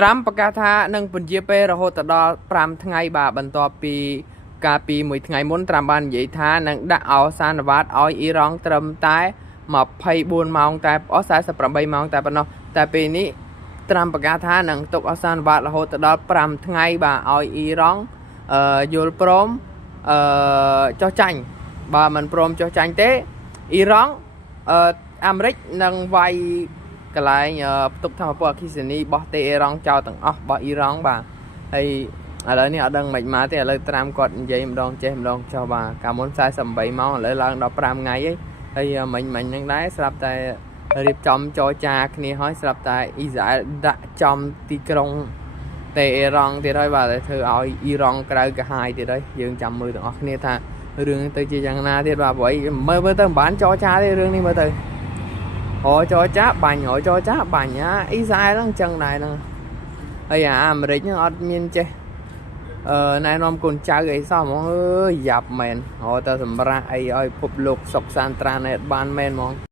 ត្រាំប្រកាសថានឹងពន្យាពេលរហូតដល់5ថ្ងៃបាទបន្ទាប់ពីកាលពីមួយថ្ងៃមុនត្រាំបាននិយាយថានឹងដាក់អោសានវ៉ាតឲ្យអ៊ីរ៉ង់ត្រឹមតែ24ម៉ោងតែ48ម៉ោងតែប៉ុណ្ណោះតែពេលនេះត្រាំប្រកាសថានឹងទុកអោសានវ៉ាតរហូតដល់5ថ្ងៃបាទឲ្យអ៊ីរ៉ង់យល់ព្រមចុះចាញ់បើមិនព្រមចុះចាញ់ទេអ៊ីរ៉ង់អាមេរិកនឹងវាយកន្លែងផ្ទុកធម្មពលអគ្គិសនីរបស់ទេអ៊ីរ៉ង់ចោលទាំងអស់របស់អ៊ីរ៉ង់បាទហើយឥឡូវនេះអត់ដឹងមិនមកទេឥឡូវត្រាំគាត់និយាយម្ដងចេះម្ដងចោះបាទកាលមុន48ម៉ោងឥឡូវឡើងដល់5ថ្ងៃហើយមិញហ្នឹងដែរស្រាប់តែរៀបចំចរចាគ្នាហើយស្រាប់តែអ៊ីស្រាអែលដាក់ចំទីក្រុងទេអ៊ីរ៉ង់ទៀតហើយបាទធ្វើឲ្យអ៊ីរ៉ង់ក្រៅកាហាយទៀតហើយយើងចាំមើលទាំងអស់គ្នាថារឿងទៅជាយ៉ាងណាទៀតបាទព្រោះមើលទៅមិនបានចរចាទេរឿងនេះមើលទៅចរចាបាញ់អ៊ីស្រាអែលហ្នឹងអញ្ចឹងដែរហ្នឹងហើយអាមេរិកហ្នឹងអត់មានចេះណែនាំកូនចៅអីសោះហ្មងអើយយ៉ាប់មែនទៅសម្រាប់អីឲ្យភពលោកសុកសានត្រាណែតបានមែនហ្មង